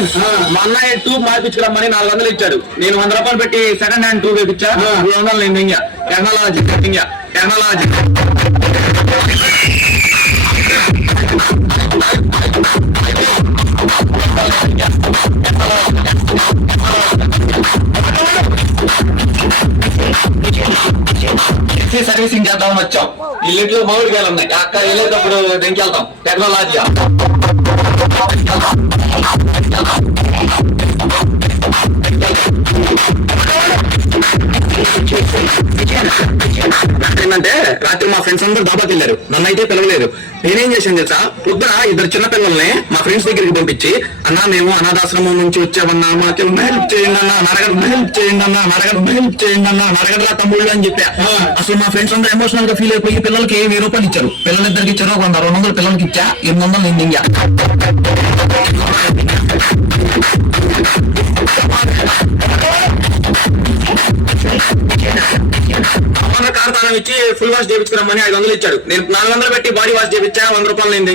ఫ్రెండ్స్, మా అన్నయ్య ట్యూబ్ మార్పించుకురమ్మని 400 ఇచ్చాడు. నేను 100 రూపాయలు పెట్టి సెకండ్ హ్యాండ్ ట్యూబ్ వేయించా. 200 నేను దింగా. టెక్నాలజీ సర్వీసింగ్ చేద్దామని వచ్చాం. ఇల్లు మామిడికాయలు ఉన్నాయి. అక్క వెళ్ళేటప్పుడు దింకెళ్తాం. టెక్నాలజీ ఏంటంటే రాత్రి మా ఫ్రెండ్స్ అందరూ దాబాకి వెళ్ళారు. నన్ను అయితే పిలవలేదు. నేనేం చేశాను తెలుసా, పొద్దున 2 చిన్న పిల్లల్ని మా ఫ్రెండ్స్ దగ్గరికి పంపించి, అన్నా మేము అనాథాశ్రమం నుంచి వచ్చామన్నా, మాకు హెల్ప్ చేయండి అన్నా, హెల్ప్ చేయండి అన్నా, నరగడరా తమ్ముళ్ళు అని చెప్పా. అసలు మా ఫ్రెండ్స్ అందరూ ఎమోషనల్ గా ఫీల్ అయిపోయి పిల్లలకి 1000 రూపాయలు ఇచ్చారు. పిల్లలిద్దరికి ఇచ్చారు. 200 పిల్లలకి ఇచ్చా. 800 నేను దింగా. కార్ తాళం ఇచ్చి ఫుల్ వాష్ చేయించుకురమ్మని 500 ఇచ్చాడు. నేను 400 పెట్టి బాడీ వాష్ చేయించా. 100 రూపాయలు నేను